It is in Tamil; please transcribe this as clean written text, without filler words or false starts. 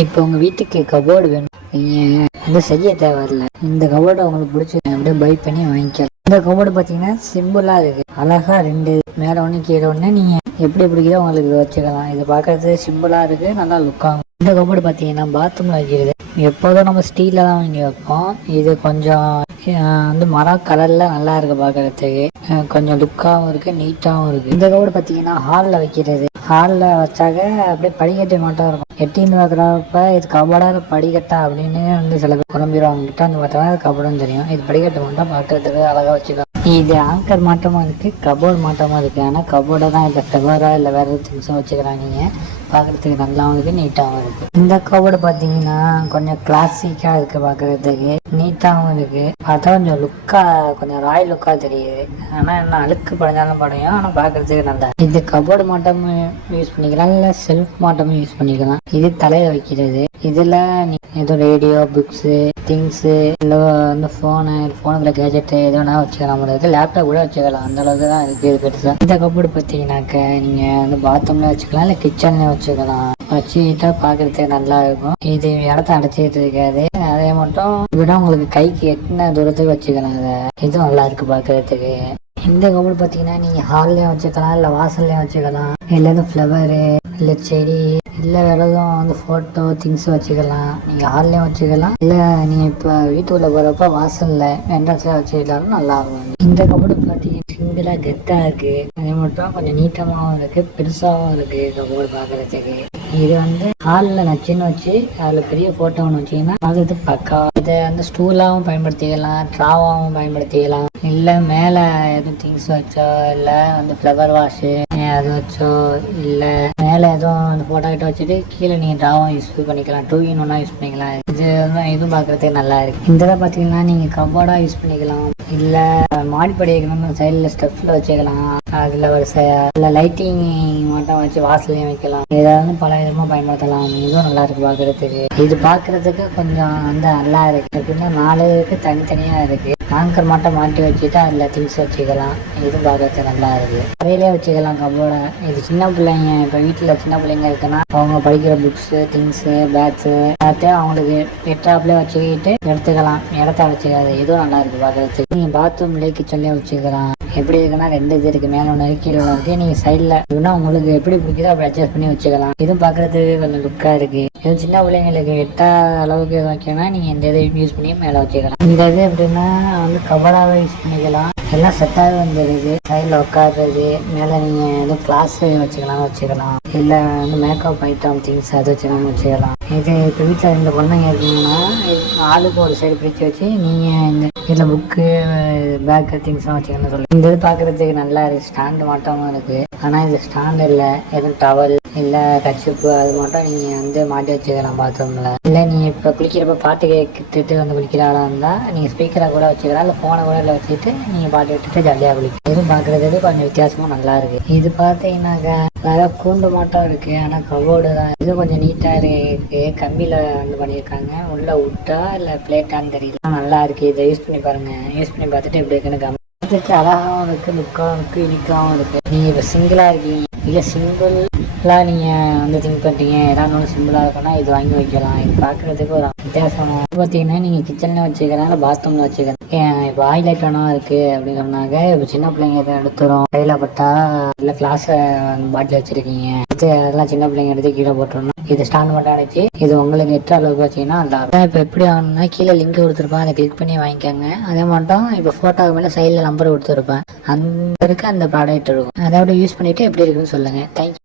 இப்போ உங்கள் வீட்டுக்கு கபோர்டு வேணும், நீங்கள் வந்து செய்ய தேவையில்ல. இந்த கபோர்டை உங்களுக்கு பிடிச்சி அப்படியே பை பண்ணி வாங்கிக்கலாம். இந்த கபோர்டு பார்த்தீங்கன்னா சிம்பிளாக இருக்குது, அழகாக ரெண்டு மேலே ஒன்று கீழே ஒன்று நீங்கள் எப்படி பிடிக்குதோ உங்களுக்கு வச்சுக்கலாம். இது பார்க்கறது சிம்பிளாக இருக்குது, நல்லா லுக்காகும். இந்த கபோர்டு பார்த்தீங்கன்னா பாத்ரூமில் வைக்கிறது. எப்போதும் நம்ம ஸ்டீலில் தான் வாங்கி வைப்போம். இது கொஞ்சம் வந்து மரம் கலரில் நல்லா இருக்குது, பார்க்குறதுக்கு கொஞ்சம் லுக்காகவும் இருக்குது, நீட்டாகவும் இருக்குது. இந்த கபோர்டு பார்த்தீங்கன்னா ஹாலில் வைக்கிறது. ஹாலில் வச்சாக்க அப்படியே படிக்கட்டு மட்டும் இருக்கும். எட்டின்னு பார்க்குறப்ப இது கபோர்டாக படிக்கட்டா அப்படின்னு வந்து சில பேர் குழம்பிடுவாங்க. கிட்ட வந்து பார்த்தா அது கபோர்டுன்னு தெரியும். இது படிக்கட்டு மட்டும் பார்க்கறதுக்கு அழகாக வச்சுக்கலாம். இது ஆங்கர் மாட்டமாக இருக்குது, கபோர்டு மாட்டமாக இருக்குது. ஆனால் கபோர்டை தான் இல்லை ஃப்ளவராக இல்லை வேறு திங்ஸும் வச்சுக்கிறாங்க. நீங்கள் பார்க்குறதுக்கு நல்லாவும் இருக்குது, நீட்டாகவும் இருக்குது. இந்த கபோர்டு பார்த்தீங்கன்னா கொஞ்சம் கிளாசிக்காக இருக்குது, பார்க்குறதுக்கு நீட்டாகவும் இருக்குது. பார்த்தா கொஞ்சம் லுக்காக கொஞ்சம் ராயல் லுக்காக தெரியுது. ஆனால் என்ன அழுக்கு படைஞ்சாலும் படையும், ஆனால் பார்க்குறதுக்கு நல்லா. இது கபோர்டு மாட்டமும் யூஸ் பண்ணிக்கலாம், இல்லை செல்ஃப் மாட்டமும் யூஸ் பண்ணிக்கலாம். இது தலையை வைக்கிறது. இதில் ஏதோ ரேடியோ, புக்ஸு, திங்ஸு, இல்லை வந்து ஃபோனுக்குள்ள கேஜெட்டு எது வேணால் வச்சுக்கலாம். முடியாது லேப்டாப் கூட வச்சுக்கலாம், அந்த அளவுக்கு தான் இருக்குது இது பெருசாக. இந்த கபோர்டு பார்த்தீங்கன்னாக்க நீங்கள் வந்து பாத்ரூமில் வச்சுக்கலாம், இல்லை கிச்சனில் வச்சுக்கலாம். வச்சுக்கிட்டா பார்க்குறதுக்கு நல்லா இருக்கும். இது இடத்த அடைச்சிட்டு இருக்காது. அதே மட்டும் விட உங்களுக்கு கைக்கு எட்டின தூரத்துக்கு வச்சுக்கலாம். இதுவும் நல்லா இருக்குது பார்க்குறதுக்கு. இந்த கபோர்டு பார்த்தீங்கன்னா நீங்கள் ஹால்லேயும் வச்சுக்கலாம், இல்லை வாசல்லையும் வச்சுக்கலாம். இல்லை எதுவும் ஃப்ளவரு, இல்லை செடி, இல்லை வேறு எதுவும் வந்து ஃபோட்டோ திங்ஸ் வச்சுக்கலாம். நீங்கள் ஹால்லேயும் வச்சுக்கலாம், இல்லை நீங்கள் இப்போ வீட்டுக்குள்ளே போகிறப்ப வாசலில் என்ட்ரன்ஸில் வச்சுக்கிட்டாலும் நல்லாயிருக்கும். இந்த கபோர்டு பார்த்தீங்கன்னா சிங்கிளாக கெத்தாக இருக்குது. அதே மட்டும் கொஞ்சம் நீட்டமாகவும் இருக்குது, பெருசாகவும் இருக்குது கபோர்டு பார்க்குறதுக்கு. இது வந்து ஹாலில் நச்சுன்னு வச்சு அதில் பெரிய ஃபோட்டோ ஒன்று வச்சிங்கன்னா அது பக்கா. இதை வந்து ஸ்டூலாகவும் பயன்படுத்திக்கலாம், ட்ராவாகவும் பயன்படுத்திக்கலாம். இல்லை மேலே எதுவும் திங்ஸ் வச்சோ, இல்லை வந்து ஃப்ளவர் வாஷு அது வச்சோ, இல்லை மேலே எதுவும் அந்த ஃபோட்டோ கிட்ட வச்சுட்டு கீழே நீங்கள் ட்ராவும் யூஸ் பண்ணிக்கலாம், 2-in-1 யூஸ் பண்ணிக்கலாம். இதுவும் பார்க்குறதுக்கு நல்லா இருக்குது. இந்த இதை பார்த்தீங்கன்னா நீங்கள் கபோர்டாக யூஸ் பண்ணிக்கலாம், இல்லை மாடிப்படி வைக்கணும்னு சைடில் ஸ்டெப்ஸில் வச்சுக்கலாம். அதில் ஒரு இல்லை லைட்டிங் மட்டும் வச்சு வாசலையும் வைக்கலாம். ஏதாவது பல விதமாக பயன்படுத்தலாம். இதுவும் நல்லா இருக்குது பார்க்குறதுக்கு. இது பார்க்குறதுக்கு கொஞ்சம் வந்து நல்லா இருக்குது. எப்படின்னா 4 இருக்குது, தனித்தனியாக இருக்குது. ஆங்கர் மட்டும் மாட்டி வச்சுட்டு அதில் திங்ஸ் வச்சுக்கலாம். இதுவும் பார்க்குறதுக்கு நல்லா இருக்குது. அறையிலே வச்சுக்கலாம் கபோர்டை. இது சின்ன பிள்ளைங்க, இப்போ வீட்டில் சின்ன பிள்ளைங்க இருக்குன்னா அவங்க படிக்கிற புக்ஸு, திங்ஸு, பேட்ஸு எல்லாத்தையும் அவங்களுக்கு எட்டாப்லேயே வச்சுக்கிட்டு எடுத்துக்கலாம், இடத்த வச்சுக்காது. இதுவும் நல்லா இருக்குது பார்க்குறதுக்கு. நீங்கள் பாத்ரூம்லேயே கிச்சன்லேயே வச்சுக்கலாம். எப்படி இருக்குன்னா 2 இது இருக்குது, மேலே ஒன்று கீழே ஒன்று இருக்குது. நீங்கள் சைடில் இதுனா உங்களுக்கு எப்படி பிடிக்குதோ அப்படி அட்ஜஸ்ட் பண்ணி வச்சுக்கலாம். இதுவும் பார்க்குறதுக்கு கொஞ்சம் லுக்காக இருக்குது. இது சின்ன பிள்ளைங்களுக்கு எட்டாத அளவுக்கு வைக்கணும்னா நீங்கள் இந்த இதை யூஸ் பண்ணி மேலே வச்சுக்கலாம். இந்த இது எப்படின்னா வந்து கபோர்டாகவே யூஸ் பண்ணிக்கலாம். எல்லாம் செட்டாகவே வந்துடுது. சைடில் உட்காடுறது, மேலே நீங்கள் எதுவும் கிளாஸ் வச்சுக்கலாம். இல்லை வந்து மேக்கப் ஐட்டம் திங்ஸ் அது வச்சுக்கலாம். இது இப்போ வீட்டில் 2 குழந்தைங்க இருக்கீங்கன்னா ஆளுக்கு ஒரு சைடு பிரித்து வச்சு நீங்கள் இந்த இதில் புக்கு, பேக்கு திங்ஸ்லாம் வச்சுக்கணும்னு சொல்லி. இந்த இது பார்க்குறதுக்கு நல்லா இருக்குது. ஸ்டாண்டு மாட்டமாக இருக்குது. ஆனால் இது ஸ்டாண்டு இல்லை, எதுவும் டவல் இல்லை கச்சிப்பு அது மட்டும் நீங்கள் வந்து மாட்டி வச்சுக்கலாம் பாத்ரூமில். இல்லை நீங்கள் இப்போ குளிக்கிறப்ப பாட்டு கேட்டுட்டு வந்து குளிக்கிற ஆளாக இருந்தால் நீங்கள் ஸ்பீக்கரை கூட வச்சுக்கலாம், இல்லை ஃபோனை கூட இல்லை வச்சுட்டு நீங்கள் பாட்டு விட்டுட்டு ஜாலியாக குளிக்கலாம். இதுவும் பார்க்குறதுக்கு கொஞ்சம் வித்தியாசமாக நல்லா இருக்குது. இது பார்த்தீங்கன்னாக்கா வேறு கூண்டு மாட்டம் இருக்குது, ஆனால் கபோர்டு தான். இது கொஞ்சம் நீட்டாக இருக்குது. கம்பியில் வந்து பண்ணியிருக்காங்க. உள்ளே விட்டா இல்லை பிளேட்டான்னு தெரியல, நல்லா இருக்குது. இதை யூஸ் பண்ணி பாருங்கள். யூஸ் பண்ணி பார்த்துட்டு எப்படி இருக்குன்னு அதுக்கு அழகாகவும் இருக்குது, லுக்காகவும் இருக்குது, யூனிக்காகவும் இருக்குது. நீங்கள் இப்போ சிங்கிளாக இருக்கீங்க, இல்லை சிம்பிளாக நீங்கள் வந்து திங்க் பண்ணிட்டீங்க, ஏதாவது சிம்பிளாக இருக்குன்னா இது வாங்கி வைக்கலாம். இது பார்க்குறதுக்கு ஒரு வித்தியாசம். பார்த்தீங்கன்னா நீங்கள் கிச்சனில் வச்சுக்கலாம், இல்லை பாத்ரூமில் வச்சுக்கலாம். இப்போ ஆயில் ஐட்டம்லாம் இருக்குது அப்படின்னு சொன்னாங்க. இப்போ சின்ன பிள்ளைங்க எதுவும் எடுத்துரும், கையில் பட்டா இல்லை கிளாஸை பாட்டில் வச்சுருக்கீங்க, அதெல்லாம் சின்ன பிள்ளைங்க எடுத்து கீழே போட்டுருணும். இது ஸ்டாண்ட் மட்டும் அடைச்சி இது உங்களுக்கு எட்டு அளவுக்கு வச்சிங்கன்னா நல்லா. இப்போ எப்படி வாங்கணும்னா கீழே லிங்க் கொடுத்துருப்பேன், அதை கிளிக் பண்ணி வாங்கிக்கோங்க. அதே மட்டும் இப்போ ஃபோட்டோவுக்கு மேலே சைடில் நம்பர் கொடுத்துருப்பேன், அந்த ப்ராடக்ட் இருக்கும். அதை யூஸ் பண்ணிவிட்டு எப்படி இருக்குன்னு சொல்லுங்கள். தேங்க்யூ.